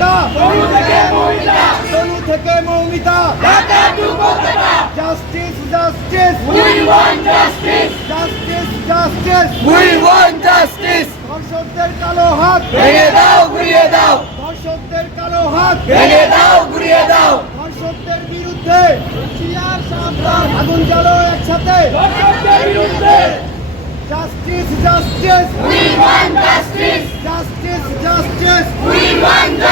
মৌমিতা তনু থেকে মৌমিতা তনু থেকে Moumita Dhaka to Kolkata justice justice we want justice justice justice we want justice ধর্ষকদের কালো হাত। ভেঙে দাও ঘুরিয়ে দাও। ধর্ষকদের কালো হাত। ভেঙে দাও ঘুরিয়ে দাও। ধর্ষকদের বিরুদ্ধে আগুন জ্বালো একসাথে। ধর্ষকদের বিরুদ্ধে। Justice, justice. We want justice. Justice, justice. We want justice.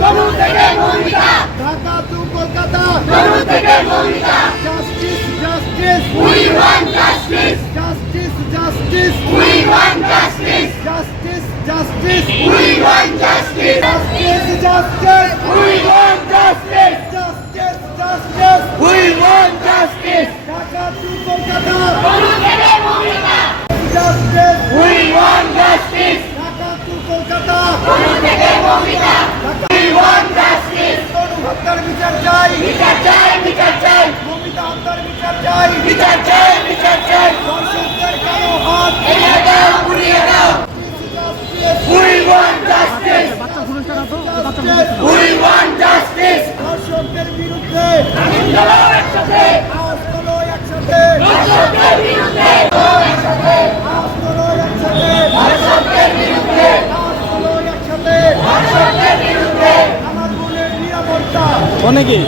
Tanu থেকে মৌমিতা ঢাকা টু কলকাতা। তনু থেকে Moumita justice justice We want justice. Justice justice We want justice. Justice justice We want justice. Justice justice We want justice. Justice justice We want justice. Dhaka to Kolkata. Tanu থেকে Moumita justice We want justice. Dhaka to Kolkata. Tanu থেকে মৌমিতা হত্যার বিচার চাই। বিচার চাই বিচার চাই। মমিতা হত্যার বিচার চাই। বিচার চাই বিচার চাই। ধর্ষকদের কালো হাত। ভেঙে দাও ঘুরিয়ে দাও। We want justice. We want justice. ধর্ষকদের বিরুদ্ধে। জ্বালাও একসাথে। অনেকেই।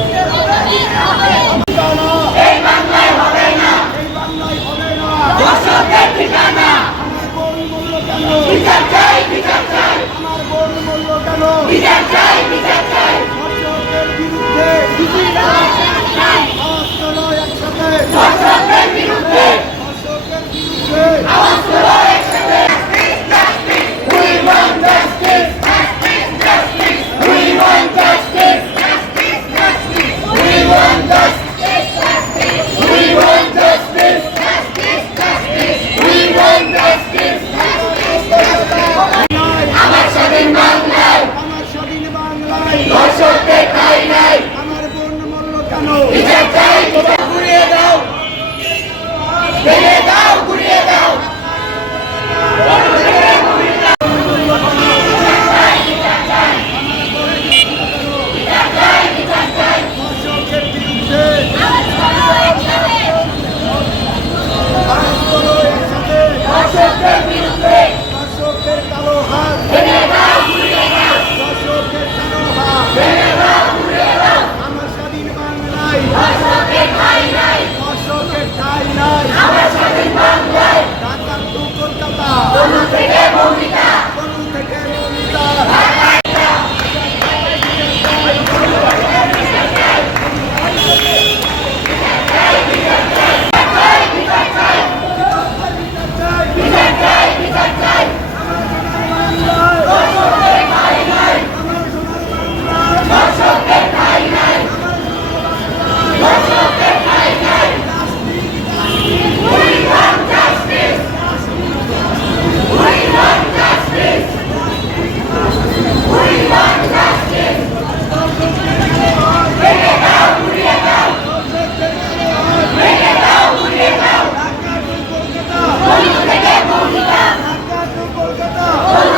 আমরা স্বাধীন বাংলায়। ঢাকা টু কলকাতা কলকাতা